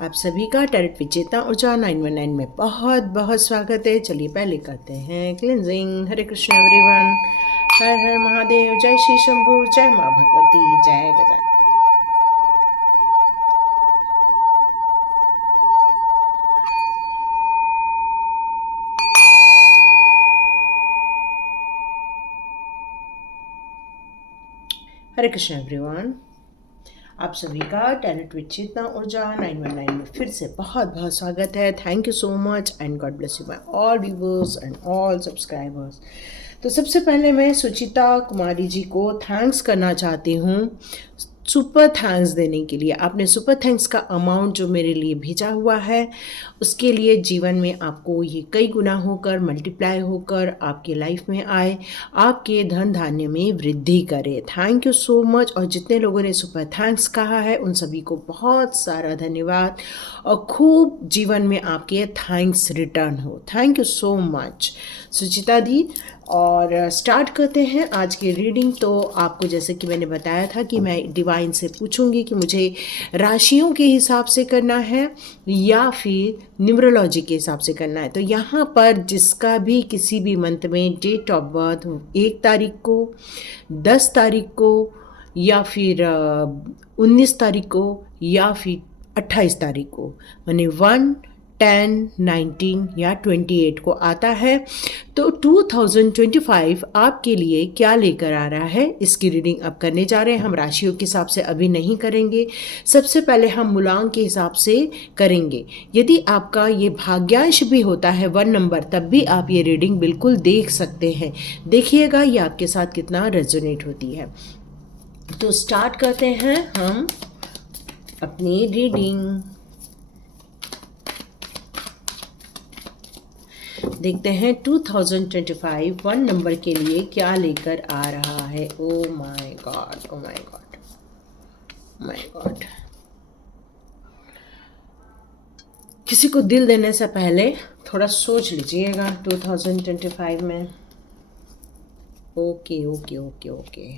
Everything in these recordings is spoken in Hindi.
आप सभी का टैरेट विजेता ऊर्जा 919 में बहुत बहुत स्वागत है। चलिए पहले करते हैं क्लिनजिंग। हरे कृष्ण एवरीवन, हर हर महादेव, जय श्री शंभू, जय माँ भगवती, जय गजानन। हरे कृष्ण एवरीवन, आप सभी का टैलेंट विद चेतना ऊर्जा 919 में फिर से बहुत बहुत स्वागत है। Thank you so much and God bless you my all viewers and all subscribers. तो सबसे पहले मैं सुचिता कुमारी जी को थैंक्स करना चाहती हूँ, सुपर थैंक्स देने के लिए। आपने सुपर थैंक्स का अमाउंट जो मेरे लिए भेजा हुआ है, उसके लिए जीवन में आपको ये कई गुना होकर मल्टीप्लाई होकर आपके लाइफ में आए, आपके धन धान्य में वृद्धि करे। Thank you so much. और जितने लोगों ने सुपर थैंक्स कहा है उन सभी को बहुत सारा धन्यवाद और खूब जीवन में आपके थैंक्स रिटर्न हो। थैंक यू सो मच सुचिता दी। और स्टार्ट करते हैं आज की रीडिंग। तो आपको जैसे कि मैंने बताया था कि मैं डिवाइन से पूछूंगी कि मुझे राशियों के हिसाब से करना है या फिर न्यूमरोलॉजी के हिसाब से करना है। तो यहाँ पर जिसका भी किसी भी मंथ में डेट ऑफ बर्थ 1 तारीख को, 10 तारीख को या फिर 19 तारीख को या फिर 28 तारीख को, माने 1, 10, 19 या 28 को आता है, तो 2025 आपके लिए क्या लेकर आ रहा है इसकी रीडिंग अब करने जा रहे हैं। हम राशियों के हिसाब से अभी नहीं करेंगे, सबसे पहले हम मूलांक के हिसाब से करेंगे। यदि आपका ये भाग्यांश भी होता है 1 नंबर, तब भी आप ये रीडिंग बिल्कुल देख सकते हैं। देखिएगा ये आपके साथ कितना रेजोनेट होती है। तो स्टार्ट करते हैं हम अपनी रीडिंग। देखते हैं 2025 1 नंबर के लिए क्या लेकर आ रहा है। Oh my God, oh my God, my God. किसी को दिल देने से पहले थोड़ा सोच लीजिएगा 2025 में। ओके ओके ओके ओके,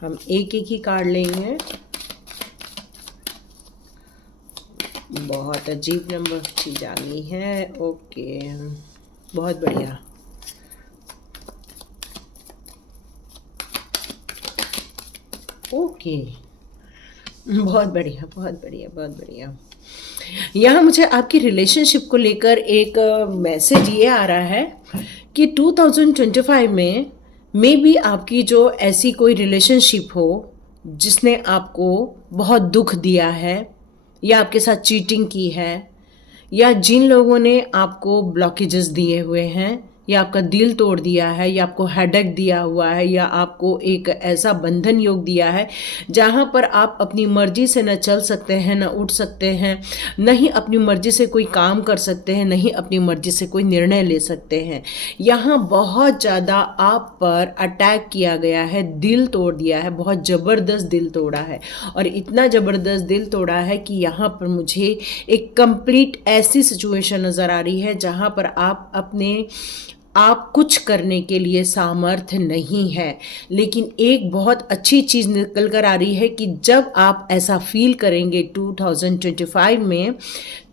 हम एक एक ही कार्ड लेंगे। बहुत अजीब नंबर चीज आ गई है। ओके, बहुत बढ़िया। ओके, बहुत बढ़िया, बहुत बढ़िया, बहुत बढ़िया। यहाँ मुझे आपकी रिलेशनशिप को लेकर एक मैसेज ये आ रहा है कि 2025 में मे बी आपकी जो ऐसी कोई रिलेशनशिप हो जिसने आपको बहुत दुख दिया है या आपके साथ चीटिंग की है, या जिन लोगों ने आपको ब्लॉकेजेस दिए हुए हैं या आपका दिल तोड़ दिया है या आपको हेडेक दिया हुआ है या आपको एक ऐसा बंधन योग दिया है जहाँ पर आप अपनी मर्जी से न चल सकते हैं, न उठ सकते हैं, नहीं अपनी मर्जी से कोई काम कर सकते हैं, नहीं अपनी मर्जी से कोई निर्णय ले सकते हैं। यहाँ बहुत ज़्यादा आप पर अटैक किया गया है, दिल तोड़ दिया है, बहुत ज़बरदस्त दिल तोड़ा है। और इतना ज़बरदस्त दिल तोड़ा है कि यहाँ पर मुझे एक कंप्लीट ऐसी सिचुएशन नज़र आ रही है जहाँ पर आप कुछ करने के लिए सामर्थ्य नहीं है। लेकिन एक बहुत अच्छी चीज़ निकल कर आ रही है कि जब आप ऐसा फील करेंगे 2025 में,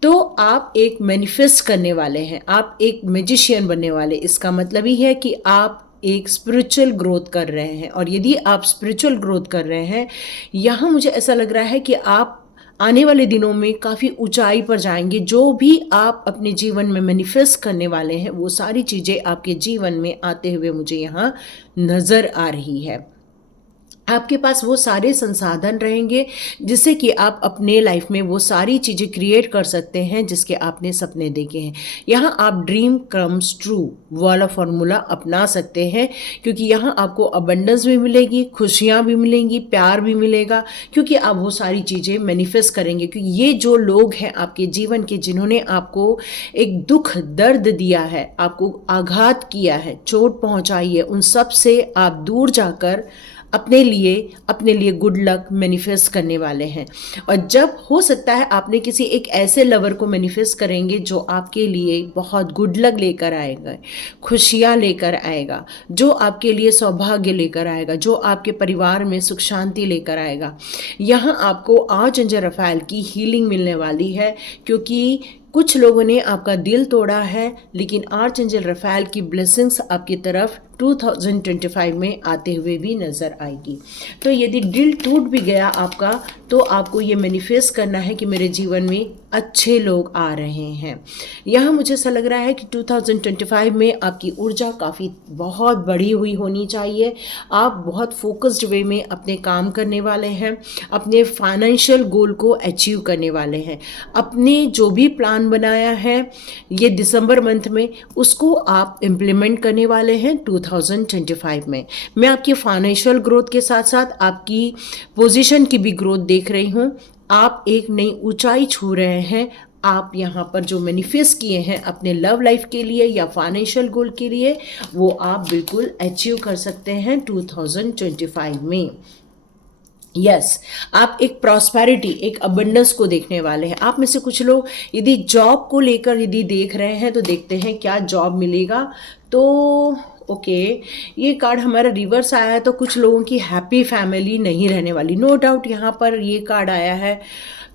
तो आप एक मैनिफेस्ट करने वाले हैं, आप एक मैजिशियन बनने वाले। इसका मतलब ही है कि आप एक स्पिरिचुअल ग्रोथ कर रहे हैं। और यदि आप स्पिरिचुअल ग्रोथ कर रहे हैं, यहाँ मुझे ऐसा लग रहा है कि आप आने वाले दिनों में काफ़ी ऊंचाई पर जाएंगे। जो भी आप अपने जीवन में मैनिफेस्ट करने वाले हैं वो सारी चीज़ें आपके जीवन में आते हुए मुझे यहाँ नज़र आ रही है। आपके पास वो सारे संसाधन रहेंगे जिससे कि आप अपने लाइफ में वो सारी चीज़ें क्रिएट कर सकते हैं जिसके आपने सपने देखे हैं। यहाँ आप ड्रीम कम्स ट्रू वाला फॉर्मूला अपना सकते हैं, क्योंकि यहाँ आपको अबंडेंस भी मिलेगी, खुशियाँ भी मिलेंगी, प्यार भी मिलेगा, क्योंकि आप वो सारी चीज़ें मैनिफेस्ट करेंगे। क्योंकि ये जो लोग हैं आपके जीवन के जिन्होंने आपको एक दुख दर्द दिया है, आपको आघात किया है, चोट पहुँचाई है, उन सब से आप दूर जाकर अपने लिए गुड लक मैनिफेस्ट करने वाले हैं। और जब हो सकता है आपने किसी एक ऐसे लवर को मैनिफेस्ट करेंगे जो आपके लिए बहुत गुड लक लेकर आएगा, खुशियाँ लेकर आएगा, जो आपके लिए सौभाग्य लेकर आएगा, जो आपके परिवार में सुख शांति लेकर आएगा। यहाँ आपको आर्चएंजल रफाएल की हीलिंग मिलने वाली है, क्योंकि कुछ लोगों ने आपका दिल तोड़ा है, लेकिन आर्चएंजल रफाएल की ब्लेसिंग्स आपकी तरफ 2025 में आते हुए भी नज़र आएगी। तो यदि दिल टूट भी गया आपका, तो आपको ये मैनिफेस्ट करना है कि मेरे जीवन में अच्छे लोग आ रहे हैं। यहाँ मुझे ऐसा लग रहा है कि 2025 में आपकी ऊर्जा काफ़ी बहुत बढ़ी हुई होनी चाहिए। आप बहुत फोकस्ड वे में अपने काम करने वाले हैं, अपने फाइनेंशियल गोल को अचीव करने वाले हैं। अपने जो भी प्लान बनाया है ये दिसंबर मंथ में, उसको आप इम्प्लीमेंट करने वाले हैं 2025 में। मैं आपकी फाइनेंशियल ग्रोथ के साथ साथ आपकी पोजीशन की भी ग्रोथ देख रही हूँ। आप एक नई ऊंचाई छू रहे हैं। आप यहाँ पर जो मैनिफेस्ट किए हैं अपने लव लाइफ के लिए या फाइनेंशियल गोल के लिए, वो आप बिल्कुल अचीव कर सकते हैं 2025 में। यस, आप एक प्रॉस्पेरिटी, एक अबंडेंस को देखने वाले हैं। आप में से कुछ लोग यदि जॉब को लेकर यदि देख रहे हैं तो देखते हैं क्या जॉब मिलेगा। तो ओके, ये कार्ड हमारा रिवर्स आया है, तो कुछ लोगों की हैप्पी फैमिली नहीं रहने वाली। नो डाउट यहाँ पर ये कार्ड आया है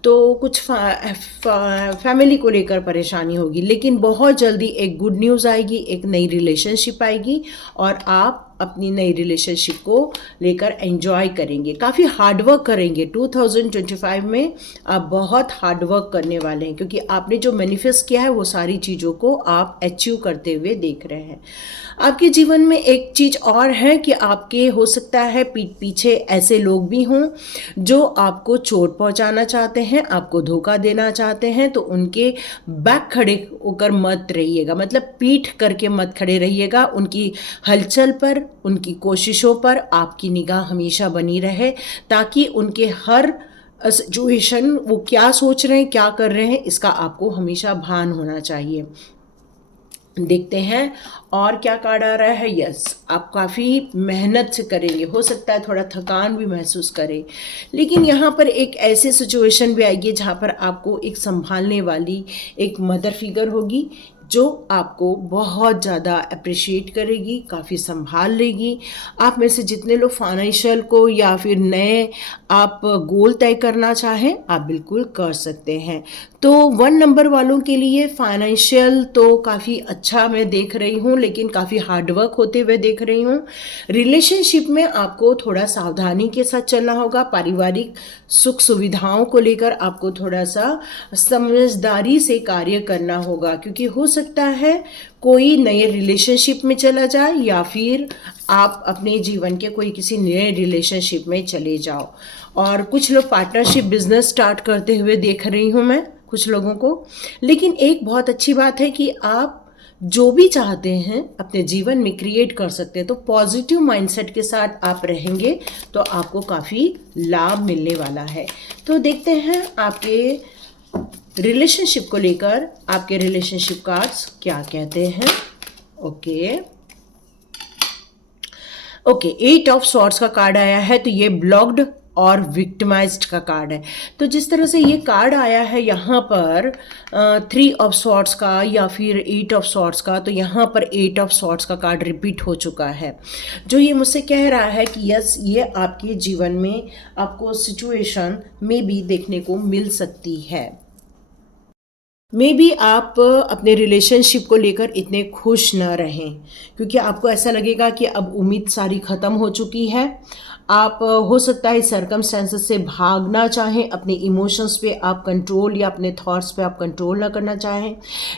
तो कुछ फैमिली को लेकर परेशानी होगी, लेकिन बहुत जल्दी एक गुड न्यूज़ आएगी, एक नई रिलेशनशिप आएगी और आप अपनी नई रिलेशनशिप को लेकर एंजॉय करेंगे। काफ़ी हार्डवर्क करेंगे 2025 में। आप बहुत हार्डवर्क करने वाले हैं, क्योंकि आपने जो मैनिफेस्ट किया है वो सारी चीज़ों को आप अचीव करते हुए देख रहे हैं। आपके जीवन में एक चीज़ और है कि आपके हो सकता है पीठ पीछे ऐसे लोग भी हों जो आपको चोट पहुंचाना चाहते हैं, आपको धोखा देना चाहते हैं। तो उनके बैक खड़े होकर मत रहिएगा, मतलब पीठ करके मत खड़े रहिएगा। उनकी हलचल पर, उनकी कोशिशों पर आपकी निगाह हमेशा बनी रहे, ताकि उनके हर सिचुएशन वो क्या सोच रहे हैं, क्या कर रहे हैं, इसका आपको हमेशा भान होना चाहिए। देखते हैं और क्या कार्ड आ रहा है। यस, आप काफ़ी मेहनत से करेंगे, हो सकता है थोड़ा थकान भी महसूस करें, लेकिन यहाँ पर एक ऐसी सिचुएशन भी आएगी जहाँ पर आपको एक संभालने वाली एक मदर फिगर होगी जो आपको बहुत ज़्यादा अप्रिशिएट करेगी, काफ़ी संभाल लेगी। आप में से जितने लोग फाइनेंशियल को या फिर नए आप गोल तय करना चाहें, आप बिल्कुल कर सकते हैं। तो 1 नंबर वालों के लिए फाइनेंशियल तो काफ़ी अच्छा मैं देख रही हूँ, लेकिन काफ़ी हार्डवर्क होते हुए देख रही हूँ। रिलेशनशिप में आपको थोड़ा सावधानी के साथ चलना होगा। पारिवारिक सुख सुविधाओं को लेकर आपको थोड़ा सा समझदारी से कार्य करना होगा, क्योंकि हो सकता है कोई नए रिलेशनशिप में चला जाए या फिर आप अपने जीवन के कोई किसी नए रिलेशनशिप में चले जाओ। और कुछ लोग पार्टनरशिप बिजनेस स्टार्ट करते हुए देख रही हूँ मैं कुछ लोगों को। लेकिन एक बहुत अच्छी बात है कि आप जो भी चाहते हैं अपने जीवन में क्रिएट कर सकते हैं। तो पॉजिटिव माइंडसेट के साथ आप रहेंगे तो आपको काफ़ी लाभ मिलने वाला है। तो देखते हैं आपके रिलेशनशिप को लेकर आपके रिलेशनशिप कार्ड्स क्या कहते हैं। ओके, 8 ऑफ स्वॉर्ड्स का कार्ड आया है, तो ये ब्लॉक्ड और विक्टिमाइज्ड का कार्ड है। तो जिस तरह से ये कार्ड आया है यहाँ पर 3 ऑफ स्वॉर्ड्स का या फिर 8 ऑफ स्वॉर्ड्स का, तो यहाँ पर 8 ऑफ स्वॉर्ड्स का कार्ड रिपीट हो चुका है, जो ये मुझसे कह रहा है कि यस, ये आपके जीवन में आपको सिचुएशन में भी देखने को मिल सकती है। मे बी आप अपने रिलेशनशिप को लेकर इतने खुश न रहें, क्योंकि आपको ऐसा लगेगा कि अब उम्मीद सारी ख़त्म हो चुकी है। आप हो सकता है सर्कमस्टेंसेस से भागना चाहें, अपने इमोशंस पे आप कंट्रोल या अपने थॉट्स पे आप कंट्रोल ना करना चाहें।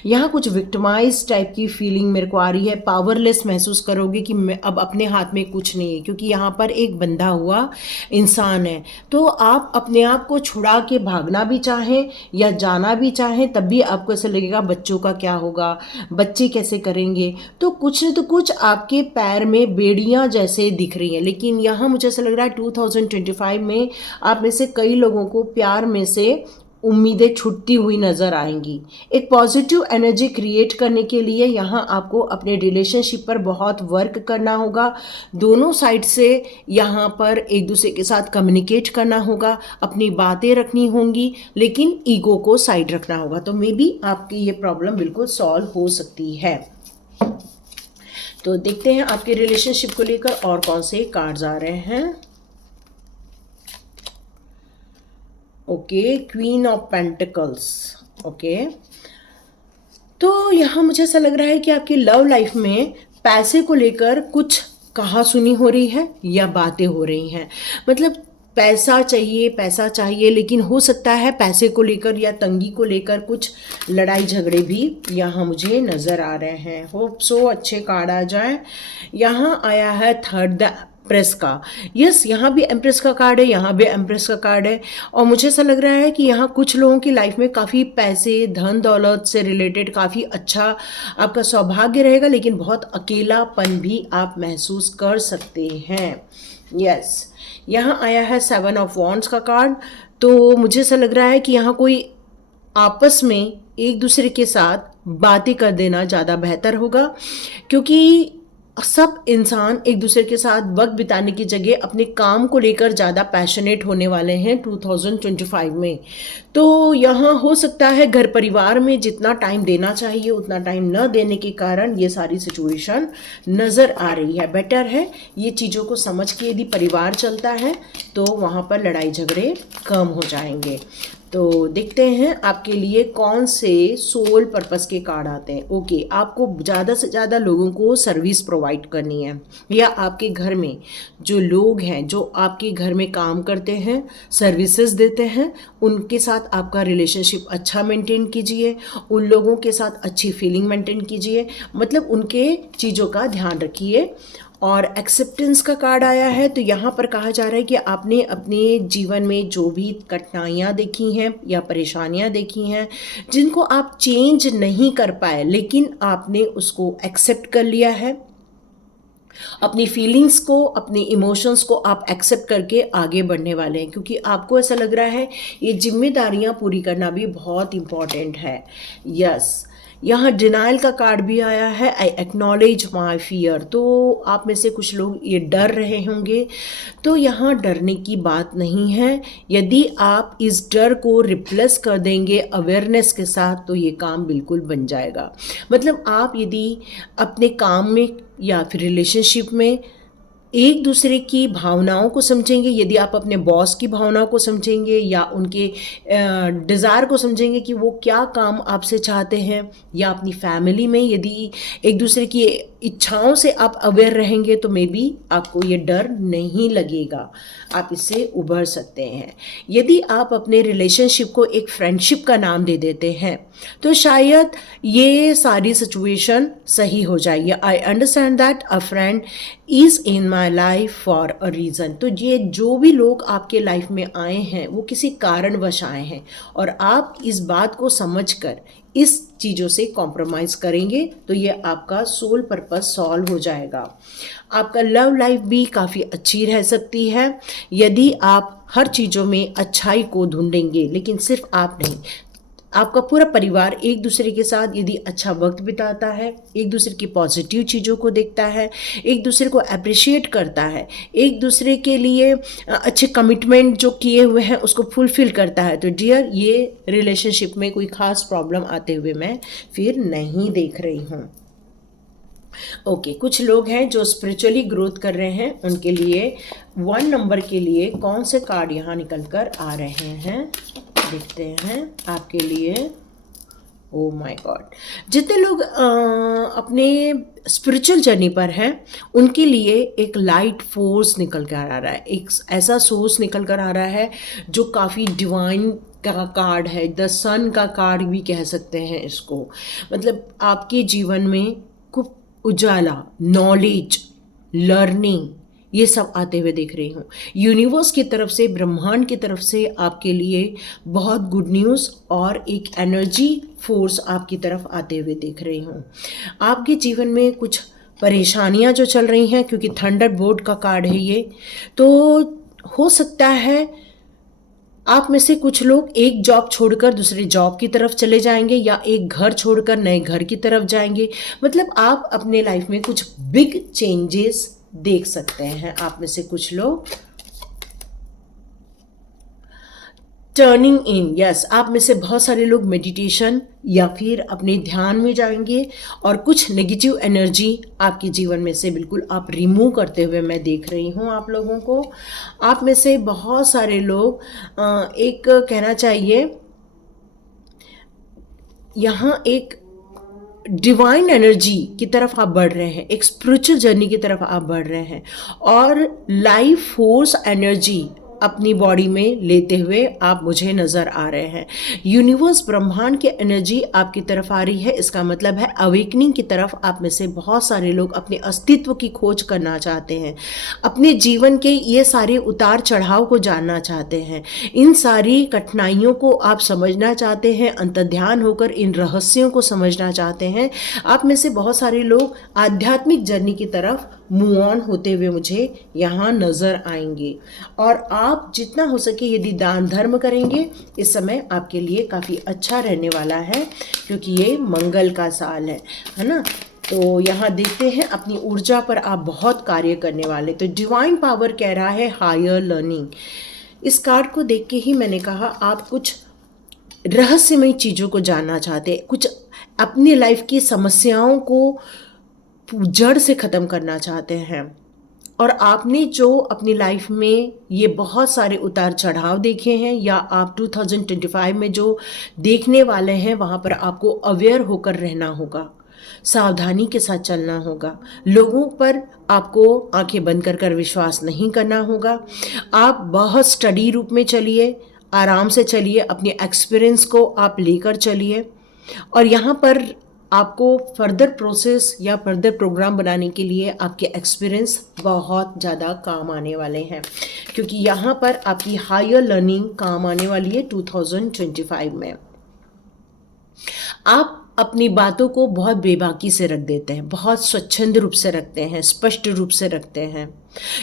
यहाँ कुछ विक्टिमाइज टाइप की फीलिंग मेरे को आ रही है। पावरलेस महसूस करोगे कि मैं अब अपने हाथ में कुछ नहीं है, क्योंकि यहाँ पर एक बंधा हुआ इंसान है। तो आप अपने आप को छुड़ा के भागना भी चाहें या जाना भी चाहें, तब भी आपको ऐसा लगेगा बच्चों का क्या होगा, बच्चे कैसे करेंगे। तो कुछ न तो कुछ आपके पैर में बेड़ियाँ जैसे दिख रही हैं। लेकिन यहाँ मुझे लग रहा है 2025 में आप में से कई लोगों को प्यार में से उम्मीदें छूटती हुई नज़र आएंगी। एक पॉजिटिव एनर्जी क्रिएट करने के लिए यहाँ आपको अपने रिलेशनशिप पर बहुत वर्क करना होगा। दोनों साइड से यहाँ पर एक दूसरे के साथ कम्युनिकेट करना होगा, अपनी बातें रखनी होंगी, लेकिन ईगो को साइड रखना होगा। तो मे बी आपकी ये प्रॉब्लम बिल्कुल सॉल्व हो सकती है। तो देखते हैं आपके रिलेशनशिप को लेकर और कौन से कार्ड्स आ रहे हैं। Okay, queen of pentacles. Okay, तो यहाँ मुझे ऐसा लग रहा है कि आपकी लव लाइफ में पैसे को लेकर कुछ कहा सुनी हो रही है या बातें हो रही हैं। मतलब पैसा चाहिए, लेकिन हो सकता है पैसे को लेकर या तंगी को लेकर कुछ लड़ाई झगड़े भी यहाँ मुझे नज़र आ रहे हैं। होप सो अच्छे कार्ड आ जाए। यहाँ आया है थर्ड द एम्प्रेस का। यस, यहाँ भी एम्प्रेस का कार्ड है, यहाँ भी एम्प्रेस का कार्ड है। और मुझे ऐसा लग रहा है कि यहाँ कुछ लोगों की लाइफ में काफ़ी पैसे, धन दौलत से रिलेटेड काफ़ी अच्छा आपका सौभाग्य रहेगा, लेकिन बहुत अकेलापन भी आप महसूस कर सकते हैं। यस, यहाँ आया है 7 ऑफ वॉन्ड्स का कार्ड। तो मुझे ऐसा लग रहा है कि यहाँ कोई आपस में एक दूसरे के साथ बातें कर देना ज़्यादा बेहतर होगा, क्योंकि सब इंसान एक दूसरे के साथ वक्त बिताने की जगह अपने काम को लेकर ज़्यादा पैशनेट होने वाले हैं 2025 में। तो यहाँ हो सकता है घर परिवार में जितना टाइम देना चाहिए उतना टाइम न देने के कारण ये सारी सिचुएशन नज़र आ रही है। बेटर है ये चीज़ों को समझ के यदि परिवार चलता है तो वहाँ पर लड़ाई झगड़े कम हो जाएंगे। तो देखते हैं आपके लिए कौन से सोल पर्पस के कार्ड आते हैं। ओके, आपको ज़्यादा से ज़्यादा लोगों को सर्विस प्रोवाइड करनी है, या आपके घर में जो लोग हैं जो आपके घर में काम करते हैं, सर्विसेज देते हैं, उनके साथ आपका रिलेशनशिप अच्छा मेंटेन कीजिए, उन लोगों के साथ अच्छी फीलिंग मेंटेन कीजिए, मतलब उनके चीज़ों का ध्यान रखिए। और एक्सेप्टेंस का कार्ड आया है, तो यहाँ पर कहा जा रहा है कि आपने अपने जीवन में जो भी कठिनाइयाँ देखी हैं या परेशानियाँ देखी हैं जिनको आप चेंज नहीं कर पाए, लेकिन आपने उसको एक्सेप्ट कर लिया है। अपनी फीलिंग्स को, अपनी इमोशंस को आप एक्सेप्ट करके आगे बढ़ने वाले हैं, क्योंकि आपको ऐसा लग रहा है ये जिम्मेदारियां पूरी करना भी बहुत इम्पॉर्टेंट है। यस, यहाँ डिनाइल का कार्ड भी आया है, आई एक्नॉलेज माई फियर। तो आप में से कुछ लोग ये डर रहे होंगे, तो यहाँ डरने की बात नहीं है। यदि आप इस डर को रिप्लेस कर देंगे अवेयरनेस के साथ तो ये काम बिल्कुल बन जाएगा। मतलब आप यदि अपने काम में या फिर रिलेशनशिप में एक दूसरे की भावनाओं को समझेंगे, यदि आप अपने बॉस की भावनाओं को समझेंगे या उनके डिज़ायर को समझेंगे कि वो क्या काम आपसे चाहते हैं, या अपनी फैमिली में यदि एक दूसरे की इच्छाओं से आप अवेयर रहेंगे, तो मे बी आपको ये डर नहीं लगेगा, आप इससे उभर सकते हैं। यदि आप अपने रिलेशनशिप को एक फ्रेंडशिप का नाम दे देते हैं तो शायद ये सारी सिचुएशन सही हो जाएगी। I understand that a friend is in my life for a reason. तो ये जो भी लोग आपके लाइफ में आए हैं वो किसी कारणवश आए हैं, और आप इस बात को समझकर इस चीज़ों से कॉम्प्रोमाइज़ करेंगे तो ये आपका सोल पर्पस सॉल्व हो जाएगा। आपका लव लाइफ भी काफ़ी अच्छी रह सकती है यदि आप हर चीज़ों में अच्छाई को ढूंढेंगे, लेकिन सिर्फ आप नहीं, आपका पूरा परिवार एक दूसरे के साथ यदि अच्छा वक्त बिताता है, एक दूसरे की पॉजिटिव चीज़ों को देखता है, एक दूसरे को अप्रिशिएट करता है, एक दूसरे के लिए अच्छे कमिटमेंट जो किए हुए हैं उसको फुलफ़िल करता है, तो डियर ये रिलेशनशिप में कोई ख़ास प्रॉब्लम आते हुए मैं फिर नहीं देख रही हूँ। ओके, कुछ लोग हैं जो स्पिरिचुअली ग्रोथ कर रहे हैं, उनके लिए 1 नंबर के लिए कौन से कार्ड यहाँ निकल कर आ रहे हैं देखते हैं आपके लिए। ओ माय गॉड, जितने लोग अपने स्पिरिचुअल जर्नी पर हैं उनके लिए एक लाइट फोर्स निकल कर आ रहा है, एक ऐसा सोर्स निकल कर आ रहा है जो काफ़ी डिवाइन का कार्ड है, द सन का कार्ड भी कह सकते हैं इसको। मतलब आपके जीवन में खूब उजाला, नॉलेज, लर्निंग, ये सब आते हुए देख रही हूँ। यूनिवर्स की तरफ से, ब्रह्मांड की तरफ से आपके लिए बहुत गुड न्यूज़ और एक एनर्जी फोर्स आपकी तरफ आते हुए देख रही हूँ। आपके जीवन में कुछ परेशानियाँ जो चल रही हैं, क्योंकि थंडर बोल्ट का कार्ड है ये, तो हो सकता है आप में से कुछ लोग एक जॉब छोड़कर दूसरे जॉब की तरफ चले जाएंगे या एक घर छोड़कर नए घर की तरफ जाएंगे। मतलब आप अपने लाइफ में कुछ बिग चेंजेस देख सकते हैं। आप में से कुछ लोग टर्निंग इन, यस, आप में से बहुत सारे लोग मेडिटेशन या फिर अपने ध्यान में जाएंगे और कुछ नेगेटिव एनर्जी आपके जीवन में से बिल्कुल आप रिमूव करते हुए मैं देख रही हूँ आप लोगों को। आप में से बहुत सारे लोग एक कहना चाहिए यहाँ एक डिवाइन एनर्जी की तरफ आप बढ़ रहे हैं, एक स्पिरिचुअल जर्नी की तरफ आप बढ़ रहे हैं और लाइफ फोर्स एनर्जी अपनी बॉडी में लेते हुए आप मुझे नज़र आ रहे हैं। यूनिवर्स ब्रह्मांड की एनर्जी आपकी तरफ आ रही है। इसका मतलब है अवेकनिंग की तरफ आप में से बहुत सारे लोग अपने अस्तित्व की खोज करना चाहते हैं, अपने जीवन के ये सारे उतार चढ़ाव को जानना चाहते हैं, इन सारी कठिनाइयों को आप समझना चाहते हैं, अंतर्ध्यान होकर इन रहस्यों को समझना चाहते हैं। आप में से बहुत सारे लोग आध्यात्मिक जर्नी की तरफ मूव ऑन होते हुए मुझे यहाँ नज़र आएंगे और आप जितना हो सके यदि दान धर्म करेंगे इस समय आपके लिए काफ़ी अच्छा रहने वाला है, क्योंकि ये मंगल का साल है ना। तो यहाँ देखते हैं अपनी ऊर्जा पर आप बहुत कार्य करने वाले। तो डिवाइन पावर कह रहा है हायर लर्निंग। इस कार्ड को देख के ही मैंने कहा आप कुछ रहस्यमय चीज़ों को जानना चाहते हैं, कुछ अपनी लाइफ की समस्याओं को जड़ से ख़त्म करना चाहते हैं। और आपने जो अपनी लाइफ में ये बहुत सारे उतार चढ़ाव देखे हैं या आप 2025 में जो देखने वाले हैं वहाँ पर आपको अवेयर होकर रहना होगा, सावधानी के साथ चलना होगा, लोगों पर आपको आंखें बंद कर विश्वास नहीं करना होगा। आप बहुत स्टडी रूप में चलिए, आराम से चलिए, अपने एक्सपीरियंस को आप लेकर चलिए और यहाँ पर आपको फर्दर प्रोसेस या फर्दर प्रोग्राम बनाने के लिए आपके एक्सपीरियंस बहुत ज़्यादा काम आने वाले हैं, क्योंकि यहाँ पर आपकी हायर लर्निंग काम आने वाली है 2025 में। आप अपनी बातों को बहुत बेबाकी से रख देते हैं, बहुत स्वच्छंद रूप से रखते हैं, स्पष्ट रूप से रखते हैं,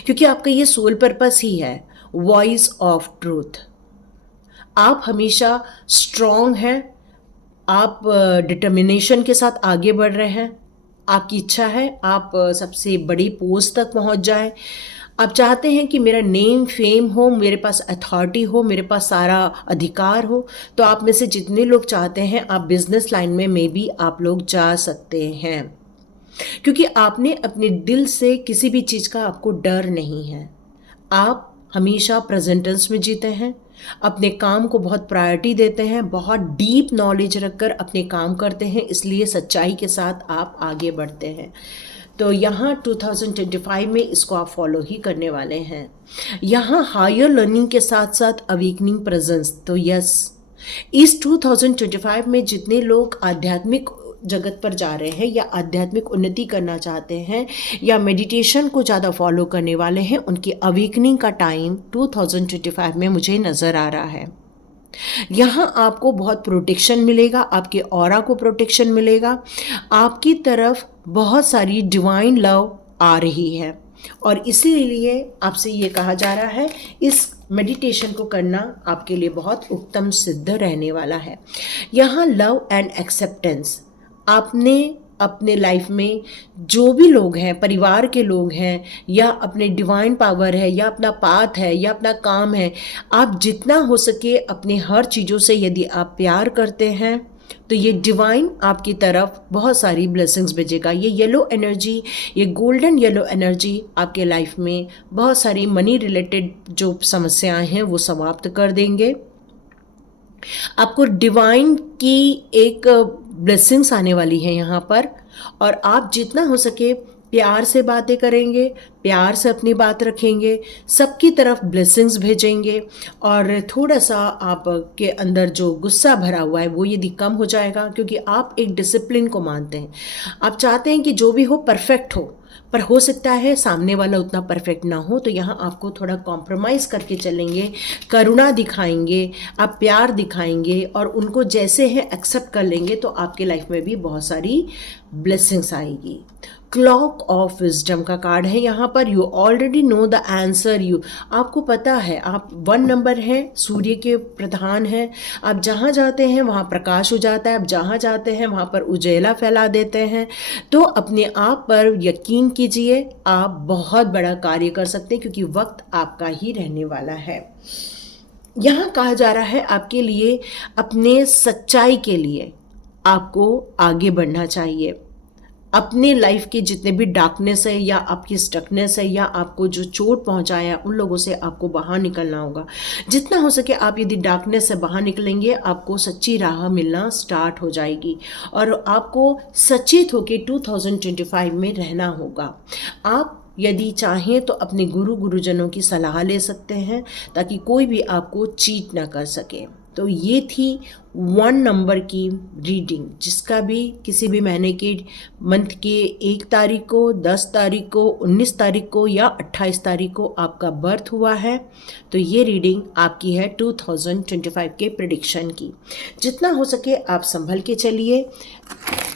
क्योंकि आपका ये सोल पर्पस ही है वॉइस ऑफ ट्रूथ। आप हमेशा स्ट्रॉन्ग हैं, आप डिटर्मिनेशन के साथ आगे बढ़ रहे हैं, आपकी इच्छा है आप सबसे बड़ी पोस्ट तक पहुंच जाए। आप चाहते हैं कि मेरा नेम फेम हो, मेरे पास अथॉरिटी हो, मेरे पास सारा अधिकार हो। तो आप में से जितने लोग चाहते हैं आप बिजनेस लाइन में मे बी आप लोग जा सकते हैं, क्योंकि आपने अपने दिल से किसी भी चीज़ का आपको डर नहीं है। आप हमेशा प्रेजेंटेंस में जीते हैं, अपने काम को बहुत प्रायोरिटी देते हैं, बहुत डीप नॉलेज रखकर अपने काम करते हैं, इसलिए सच्चाई के साथ आप आगे बढ़ते हैं। तो यहाँ 2025 में इसको आप फॉलो ही करने वाले हैं। यहाँ हायर लर्निंग के साथ साथ अवेकनिंग प्रेजेंस। तो यस, इस 2025 में जितने लोग आध्यात्मिक जगत पर जा रहे हैं या आध्यात्मिक उन्नति करना चाहते हैं या मेडिटेशन को ज़्यादा फॉलो करने वाले हैं, उनकी अवेकनिंग का टाइम 2025 में मुझे नज़र आ रहा है। यहाँ आपको बहुत प्रोटेक्शन मिलेगा, आपके ऑरा को प्रोटेक्शन मिलेगा, आपकी तरफ बहुत सारी डिवाइन लव आ रही है और इसीलिए आपसे ये कहा जा रहा है इस मेडिटेशन को करना आपके लिए बहुत उत्तम सिद्ध रहने वाला है। यहाँ लव एंड एक्सेप्टेंस, आपने अपने लाइफ में जो भी लोग हैं, परिवार के लोग हैं या अपने डिवाइन पावर है या अपना पाथ है या अपना काम है, आप जितना हो सके अपने हर चीज़ों से यदि आप प्यार करते हैं तो ये डिवाइन आपकी तरफ बहुत सारी ब्लेसिंग्स भेजेगा। ये येलो एनर्जी, ये गोल्डन येलो एनर्जी आपके लाइफ में बहुत सारी मनी रिलेटेड जो समस्याएं हैं वो समाप्त कर देंगे। आपको डिवाइन की एक ब्लेसिंग्स आने वाली है यहाँ पर और आप जितना हो सके प्यार से बातें करेंगे, प्यार से अपनी बात रखेंगे, सबकी तरफ ब्लेसिंग्स भेजेंगे और थोड़ा सा आपके अंदर जो गुस्सा भरा हुआ है वो यदि कम हो जाएगा, क्योंकि आप एक डिसिप्लिन को मानते हैं। आप चाहते हैं कि जो भी हो परफेक्ट हो, पर हो सकता है सामने वाला उतना परफेक्ट ना हो, तो यहाँ आपको थोड़ा कॉम्प्रोमाइज़ करके चलेंगे, करुणा दिखाएंगे, आप प्यार दिखाएंगे और उनको जैसे हैं एक्सेप्ट कर लेंगे, तो आपके लाइफ में भी बहुत सारी ब्लेसिंग्स आएगी। क्लॉक ऑफ विजडम का कार्ड है यहाँ पर। You already know the answer, you आपको पता है, आप 1 नंबर है, सूर्य के प्रधान है, आप जहाँ जाते हैं वहाँ प्रकाश हो जाता है, आप जहाँ जाते हैं वहाँ पर उजेला फैला देते हैं। तो अपने आप पर यकीन कीजिए, आप बहुत बड़ा कार्य कर सकते हैं क्योंकि वक्त आपका ही रहने वाला है। यहाँ कहा जा रहा है आपके लिए, अपने सच्चाई के लिए आपको आगे बढ़ना चाहिए। अपने लाइफ के जितने भी डार्कनेस है या आपकी स्टकनेस है या आपको जो चोट पहुंचाया उन लोगों से आपको बाहर निकलना होगा। जितना हो सके आप यदि डार्कनेस से बाहर निकलेंगे, आपको सच्ची राह मिलना स्टार्ट हो जाएगी और आपको सचेत होकर 2025 में रहना होगा। आप यदि चाहें तो अपने गुरुजनों की सलाह ले सकते हैं ताकि कोई भी आपको चीट ना कर सके। तो ये थी 1 नंबर की रीडिंग, जिसका भी किसी भी महीने के मंथ के 1 तारीख को, 10 तारीख को, 19 तारीख को या 28 तारीख को आपका बर्थ हुआ है, तो ये रीडिंग आपकी है 2025 के प्रेडिक्शन की। जितना हो सके आप संभल के चलिए,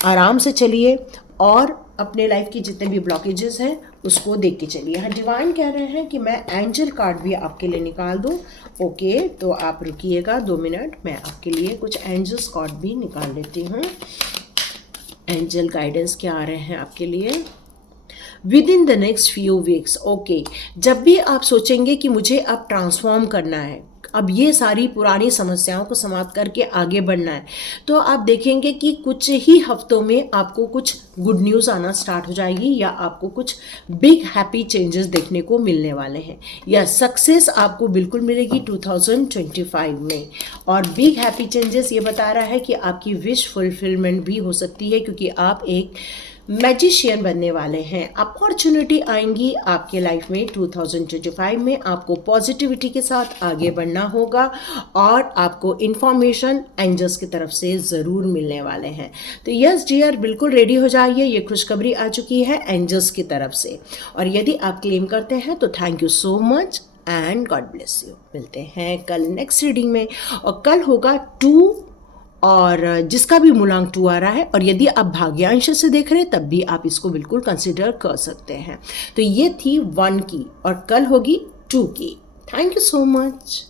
आराम से चलिए और अपने लाइफ की जितने भी ब्लॉकेजेस हैं उसको देख के चलिए। हाँ, डिवाइन कह रहे हैं कि मैं एंजल कार्ड भी आपके लिए निकाल दूं। ओके, तो आप रुकिएगा 2 मिनट, मैं आपके लिए कुछ एंजल्स कार्ड भी निकाल लेती हूँ। एंजल गाइडेंस क्या आ रहे हैं आपके लिए with in the next few weeks. Okay, जब भी आप सोचेंगे कि मुझे अब ट्रांसफॉर्म करना है, अब ये सारी पुरानी समस्याओं को समाप्त करके आगे बढ़ना है, तो आप देखेंगे कि कुछ ही हफ्तों में आपको कुछ गुड न्यूज़ आना स्टार्ट हो जाएगी या आपको कुछ बिग हैप्पी चेंजेस देखने को मिलने वाले हैं या सक्सेस आपको बिल्कुल मिलेगी 2025 में। और बिग हैप्पी चेंजेस ये बता रहा है कि आपकी विश फुलफिलमेंट भी हो सकती है क्योंकि आप एक मैजिशियन बनने वाले हैं। अपॉर्चुनिटी आएंगी आपके लाइफ में 2025 में। आपको पॉजिटिविटी के साथ आगे बढ़ना होगा और आपको इन्फॉर्मेशन एंजल्स की तरफ से ज़रूर मिलने वाले हैं। तो यस डियर, बिल्कुल रेडी हो जाइए, ये खुशखबरी आ चुकी है एंजल्स की तरफ से। और यदि आप क्लेम करते हैं तो thank you so much and God bless you. मिलते हैं कल नेक्स्ट रीडिंग में, और कल होगा 2 और जिसका भी मूलांक 2 आ रहा है, और यदि आप भाग्यांश से देख रहे हैं तब भी आप इसको बिल्कुल कंसिडर कर सकते हैं। तो ये थी 1 की और कल होगी 2 की। Thank you so much.